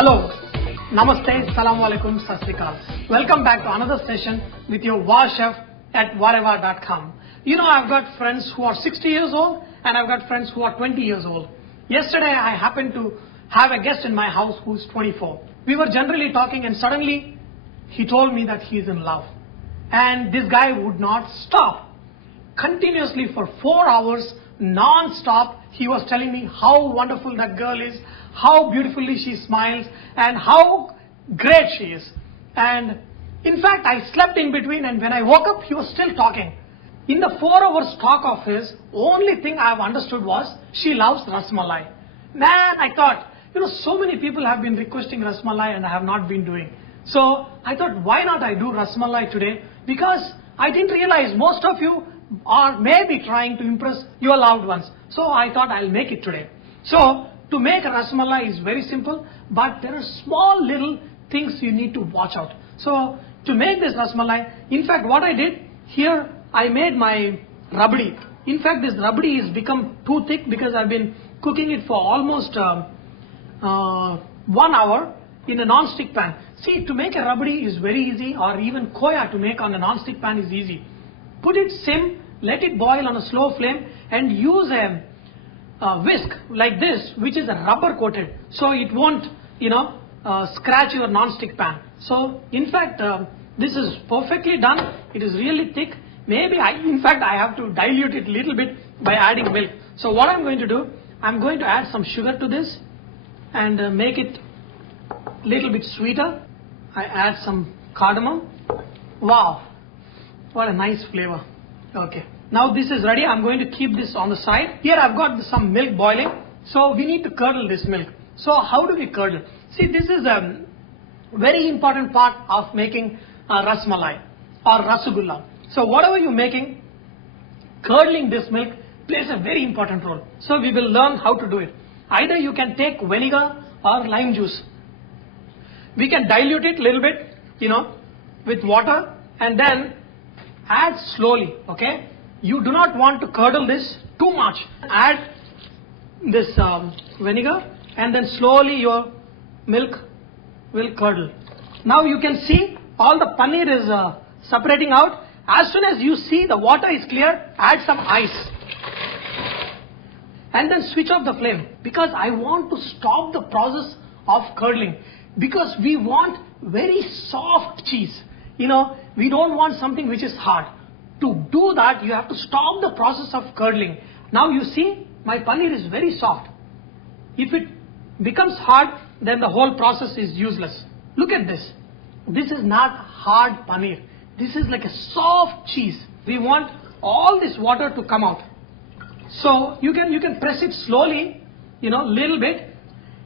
Hello, Namaste, Salaam Alaikum, Sat Sri Akal. Welcome back to another session with your Wow Chef at whatever.com. You know, I've got friends who are 60 years old and I've got friends who are 20 years old. Yesterday I happened to have a guest in my house who's 24. We were generally talking and suddenly he told me that he's in love. And this guy would not stop. Continuously for 4 hours, non-stop, he was telling me how wonderful that girl is, how beautifully she smiles, and how great she is. And in fact, I slept in between, and when I woke up, he was still talking. In the 4 hours talk of his, only thing I have understood was she loves Rasmalai. Man, I thought, you know, so many people have been requesting Rasmalai and I have not been doing. So I thought, why not I do Rasmalai today? Because I didn't realize most of you are maybe trying to impress your loved ones. So I thought I'll make it today. So to make a Rasmalai is very simple, but there are small little things you need to watch out. So to make this Rasmalai, in fact what I did, here I made my rabdi. In fact this rabdi has become too thick because I've been cooking it for almost 1 hour in a non-stick pan. See, to make a rabdi is very easy, or even koya to make on a non-stick pan is easy. Put it sim, let it boil on a slow flame and use a whisk like this, which is a rubber coated, so it won't, scratch your non-stick pan. So in fact this is perfectly done. It is really thick. Maybe in fact I have to dilute it a little bit by adding milk. So what I'm going to do, I'm going to add some sugar to this and make it a little bit sweeter. I add some cardamom. Wow, what a nice flavor. Okay, now this is ready. I'm going to keep this on the side. Here I've got some milk boiling. So we need to curdle this milk. So how do we curdle? See, this is a very important part of making Rasmalai or Rasgulla. So whatever you're making, curdling this milk plays a very important role. So we will learn how to do it. Either you can take vinegar or lime juice. We can dilute it a little bit, with water and then add slowly, okay? You do not want to curdle this too much. Add this vinegar and then slowly your milk will curdle. Now you can see all the paneer is separating out. As soon as you see the water is clear, add some ice. And then switch off the flame, because I want to stop the process of curdling, because we want very soft cheese. We don't want something which is hard. To do that, you have to stop the process of curdling. Now you see, my paneer is very soft. If it becomes hard, then the whole process is useless. Look at this. This is not hard paneer. This is like a soft cheese. We want all this water to come out. So you can press it slowly, little bit.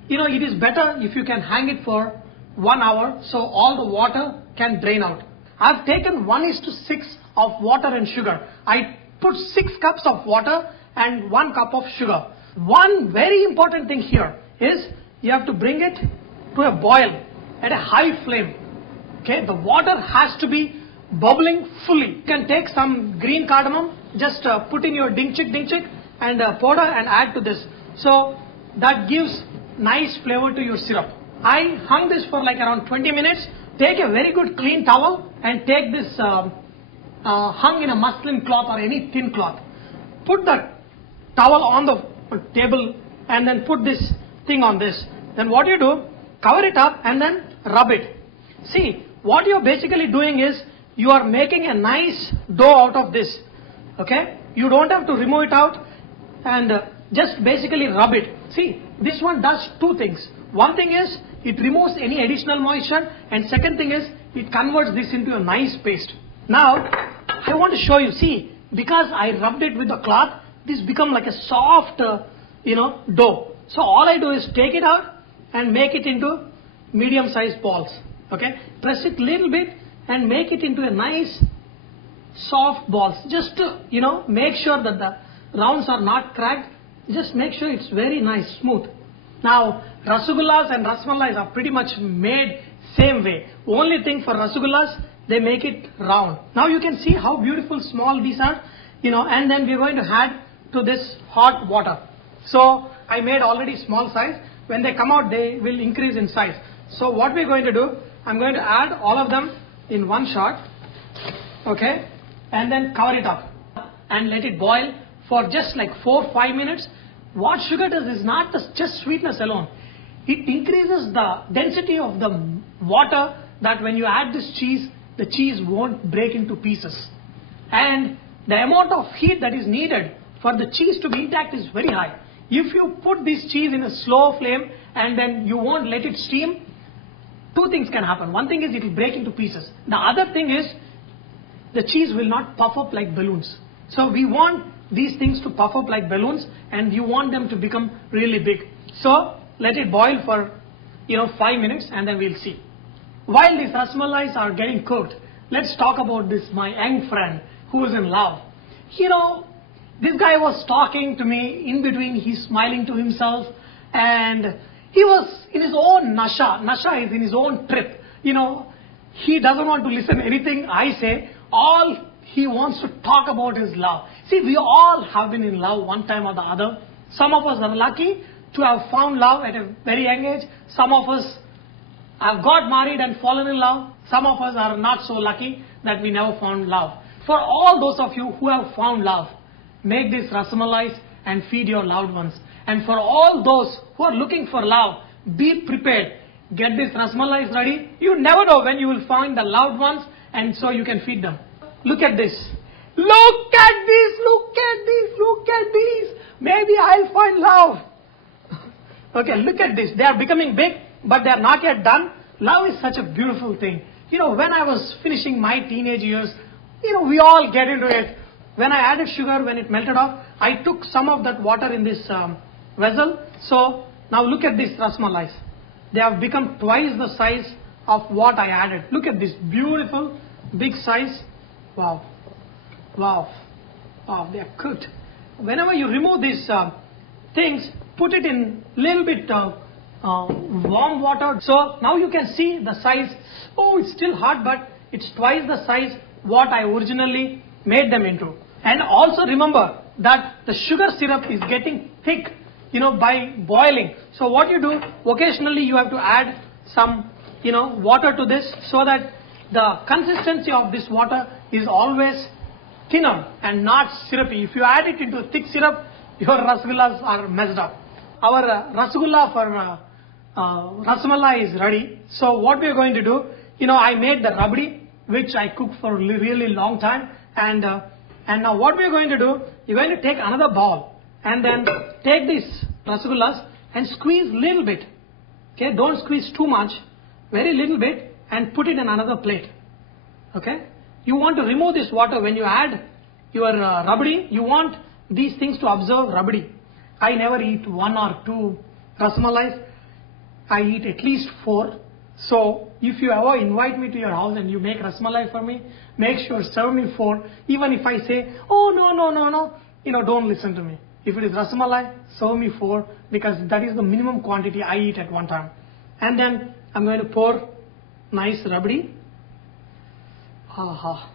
It is better if you can hang it for 1 hour so all the water can drain out. I've taken 1:6 of water and sugar. I put 6 cups of water and 1 cup of sugar. One very important thing here is you have to bring it to a boil at a high flame. Okay, the water has to be bubbling fully. You can take some green cardamom, just put in your dingchik and powder and add to this. So that gives nice flavor to your syrup. I hung this for like around 20 minutes. Take a very good clean towel and take this hung in a muslin cloth or any thin cloth. Put the towel on the table and then put this thing on this. Then what you do, cover it up and then rub it. See, what you're basically doing is you are making a nice dough out of this. Okay, you don't have to remove it out and just basically rub it. See, this one does 2 things. One thing is it removes any additional moisture, and second thing is it converts this into a nice paste. Now I want to show you. See, because I rubbed it with the cloth, this become like a soft dough. So all I do is take it out and make it into medium sized balls. Okay, press it little bit and make it into a nice soft balls. Just to make sure that the rounds are not cracked. Just make sure it's very nice, smooth. Now Rasgullas and Rasmalais are pretty much made same way. Only thing for Rasgullas, they make it round. Now you can see how beautiful small these are, and then we're going to add to this hot water. So I made already small size. when they come out, they will increase in size. So what we're going to do, I'm going to add all of them in one shot, okay, and then cover it up and let it boil for just like 4-5 minutes. What sugar does is not just sweetness alone. It increases the density of the water, that when you add this cheese, the cheese won't break into pieces. And the amount of heat that is needed for the cheese to be intact is very high. If you put this cheese in a slow flame and then you won't let it steam, two things can happen. One thing is it will break into pieces. The other thing is the cheese will not puff up like balloons. So we want these things to puff up like balloons, and you want them to become really big. So let it boil for 5 minutes and then we'll see. While these rasmalais are getting cooked, let's talk about this, my young friend who is in love. This guy was talking to me in between, he's smiling to himself, and he was in his own nasha. Nasha is in his own trip. He doesn't want to listen to anything I say. All he wants to talk about is love. See, we all have been in love one time or the other. Some of us are lucky to have found love at a very young age. Some of us have got married and fallen in love. Some of us are not so lucky that we never found love. For all those of you who have found love, make these rasmalais and feed your loved ones. And for all those who are looking for love, be prepared. Get these rasmalais ready. You never know when you will find the loved ones, and so you can feed them. Look at this. Look at this. Look at this. Look at this. Maybe I'll find love. Okay, look at this. They are becoming big, but they are not yet done. Love is such a beautiful thing. When I was finishing my teenage years, we all get into it. When I added sugar, when it melted off, I took some of that water in this vessel. So now look at these rasmalais. They have become twice the size of what I added. Look at this beautiful big size. Wow. Wow. Wow, they are cooked. Whenever you remove these things, put it in little bit warm water. So now you can see the size. Oh, it's still hot, but it's twice the size what I originally made them into. And also remember that the sugar syrup is getting thick, by boiling. So what you do, occasionally you have to add some, water to this, so that the consistency of this water is always thinner and not syrupy. If you add it into thick syrup, your rasgullas are messed up. Our rasgulla for rasmalai is ready. So what we are going to do, I made the rabdi, which I cooked for a really long time, and now what we are going to do, you're going to take another bowl and then take these rasgullas and squeeze little bit. Okay, don't squeeze too much, very little bit, and put it in another plate. Okay, you want to remove this water when you add your rabdi. You want these things to absorb rabdi. I never eat 1 or 2 rasmalais. I eat at least 4. So if you ever invite me to your house and you make rasmalai for me, make sure serve me 4. Even if I say, oh no, don't listen to me. If it is rasmalai, serve me 4, because that is the minimum quantity I eat at one time. And then I'm going to pour nice rabdi. Aha.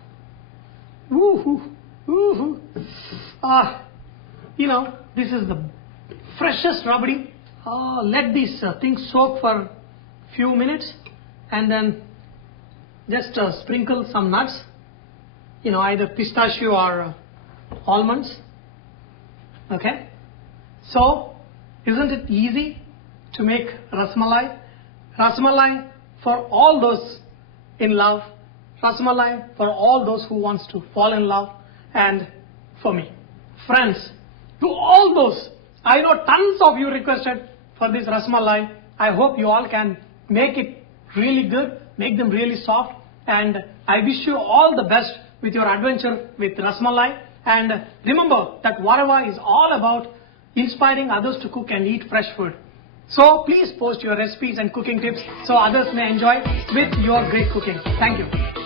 Woohoo. Woohoo. This is the freshest rabdi. Let these things soak for few minutes, and then just sprinkle some nuts, either pistachio or almonds. Okay, so isn't it easy to make rasmalai? Rasmalai for all those in love, rasmalai for all those who wants to fall in love, and for me. Friends, to all those, I know tons of you requested for this rasmalai. I hope you all can make it really good, make them really soft, and I wish you all the best with your adventure with rasmalai. And remember that Varava is all about inspiring others to cook and eat fresh food. So please post your recipes and cooking tips so others may enjoy with your great cooking. Thank you.